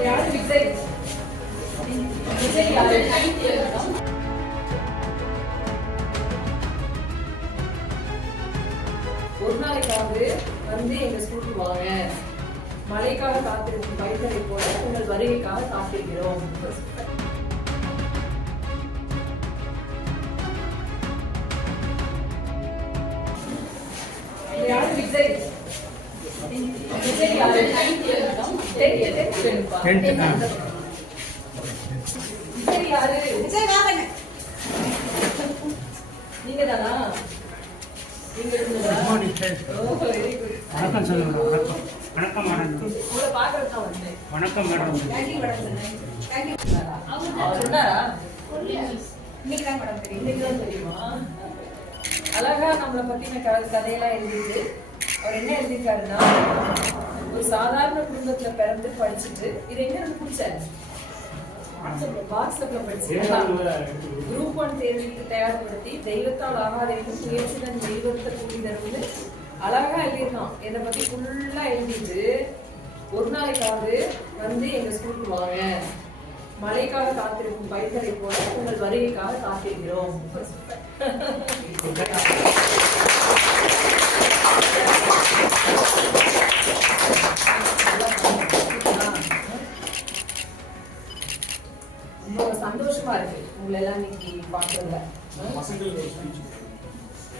ஒரு நாளைக்காவது வந்து எங்க ஸ்கூலுக்கு வாங்க. மழைக்காக காத்திருக்கும் பைத்தரை போல உங்கள் வருகைக்காக காத்திருக்கிறோம். நீங்க தானா? வணக்கம் சொல்லுங்க. வணக்கம் மேடம். வணக்கம் மேடம். அழகா நம்மளை பத்தின கதையெல்லாம் எழுதிட்டு அவர் என்ன எழுதியிருக்காருன்னா, ஒரு சாதாரண குடும்பத்துல பிறந்து படிச்சுட்டு இது எங்க இருந்து பிடிச்சாரு வாட்ஸ்அப்ல படிச்சிருக்காங்க. குரூப் 1 தேர்வுக்கு தயார்படுத்தி தெய்வத்தால் ஆகாதேனும் முயற்சிதான் தெய்வத்தை கூலி தரும்னு அழகா எழுதியிருக்கான். இதை பத்தி ஃபுல்லா எழுதிட்டு ஒரு நாளைக்காவது வந்து எங்க ஸ்கூலுக்கு வாங்க. மழைக்காக காத்திருக்கும் பைத்தரை போல உங்கள் வருகைக்காக காத்திருக்கிறோம். ரொம்ப சந்தோஷமா இருக்கு உங்களை எல்லாம் இன்னைக்கு பாக்குறதுல.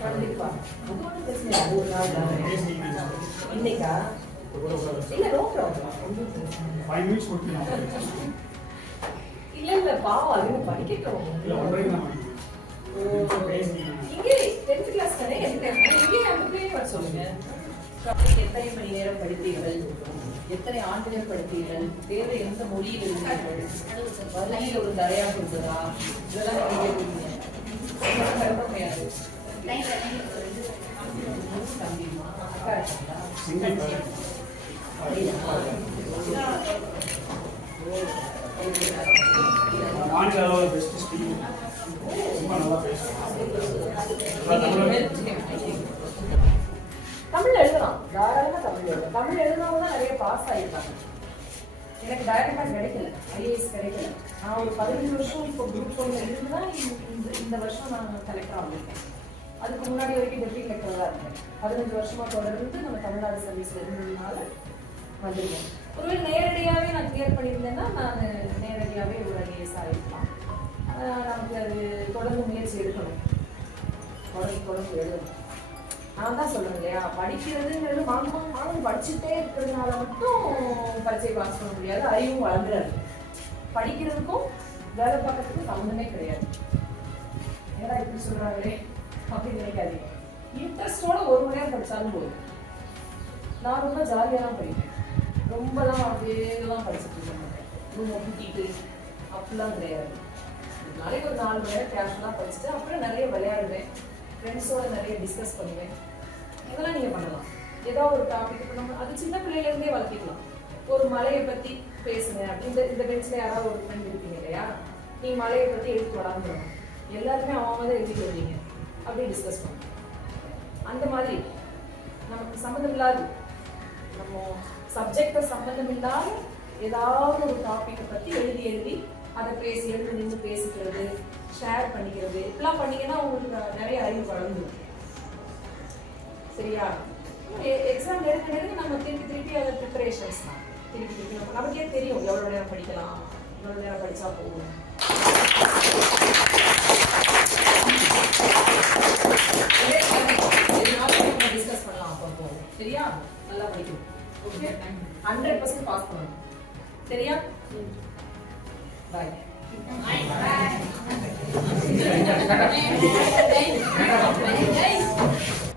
கண்டிப்பா அது ஒன்றும் பிரச்சனை இல்லை. ஒரு நாள் இன்னைக்கா இல்ல நோ ப்ராப்ளம். இல்ல இல்ல பாவம் அது படிக்கட்டும். இங்கே 10th கிளாஸ் தானே இங்கே அங்கே வர சொல்லுங்க. எத்தனை மணி நேரம் படித்தீர்கள், எத்தனை ஆண்டுகள் படித்தீர்கள், தேவை எந்த மொழியில் இருந்தீர்கள், வழியில் ஒரு தடையாக இருந்ததா, இதெல்லாம் கேட்குறீங்க. கிடையாது அக்கா தமிழ் எழுதலாம், தாராளமா தமிழ் எழுதலாம். தமிழ் எழுதுனவங்க தான் நிறைய பாஸ் ஆகிருக்காங்க. எனக்கு டைரக்டா கிடைக்கல, ஐஏஎஸ் கிடைக்கல. நான் ஒரு 15 வருஷம் இப்போ குரூப் 1 இருந்துதான் இந்த வருஷம் நான் கலெக்டர் ஆகிருக்கேன். அதுக்கு முன்னாடி வரைக்கும் டெப்டி கலெக்டராக இருந்தேன். 15 வருஷமா தொடர்ந்து நம்ம தமிழ்நாடு சர்வீஸ்ல இருந்ததுனால வந்துருக்கேன். ஒருவேளை நேரடியாகவே நான் கிளியர் பண்ணியிருந்தேன்னா நான் நேரடியாகவே ஒரு ஐஏஎஸ் ஆகிருக்கலாம். நமக்கு அது தொடர்ந்து முயற்சி எடுக்கணும், தொடர்ந்து எழுதணும். நான் தான் சொல்றேன் இல்லையா, படிக்கிறதுங்கிறது மாணவன் படிச்சுட்டே இருக்கிறதுனால மட்டும் பரீட்சை பாஸ் பண்ண முடியாது, அறிவும் வளர்ந்துடாது. படிக்கிறதுக்கும் வேலை பார்க்கறதுக்கும் சம்மந்தமே கிடையாது. ஏன்னா இப்படி சொல்றாங்களே அப்படின்னு நினைக்காதீங்க. இன்ட்ரெஸ்டோட 1 மணி நேரம் படிச்சாலும் போதும். நான் ரொம்ப ஜாலியாக தான் படிப்பேன், ரொம்பலாம் அப்படியேலாம் படிச்சுட்டு இருக்க மாட்டேன். ரூமை கூட்டிட்டு அப்படிலாம் கிடையாது. நாளைக்கு ஒரு 4 மணி நேரம் கேஷுவலாக படிச்சுட்டு அப்புறம் நிறைய விளையாடுவேன், ஃப்ரெண்ட்ஸோட நிறைய டிஸ்கஸ் பண்ணுவேன். இதெல்லாம் நீங்கள் பண்ணலாம். ஏதோ ஒரு டாபிக் இப்போ நம்ம அது சின்ன பிள்ளையிலேருந்தே வளர்த்திக்கலாம். ஒரு மலையை பற்றி பேசுங்க அப்படின்னு இந்த பெஞ்சில் யாராவது ஒரு ஃப்ரெண்ட் இருப்பீங்க இல்லையா, நீங்கள் மலையை பற்றி எழுத்து வராமல் எல்லாருமே அவங்க தான் எழுதிட்டு வருவீங்க, அப்படியே டிஸ்கஸ் பண்ணுவோம். அந்த மாதிரி நமக்கு சம்மந்தம் இல்லாது, நம்ம சப்ஜெக்டை சம்மந்தம் இல்லாத ஏதாவது ஒரு டாப்பிக்கை பற்றி எழுதி அதை எழுந்து நின்று பேசிக்கிறது, ஷேர் பண்ணிக்கிறது, இப்படிலாம் பண்ணீங்கன்னா உங்களுக்கு நிறைய அறிவு வளர்ந்துடும். சரியா? எக்ஸாம் நெருங்க நம்ம திருப்பி அதை ப்ரிப்பரேஷன்ஸ் தான் திருப்பி நமக்கே தெரியும் எவ்வளோ நேரம் படிக்கலாம், எவ்வளோ நேரம் படித்தா போகும். டிஸ்கஸ் பண்ணலாம் அப்போ. சரியா? நல்லா படிக்கணும். ஓகே, 100% பாஸ் பண்ணணும். சரியா? பாய்.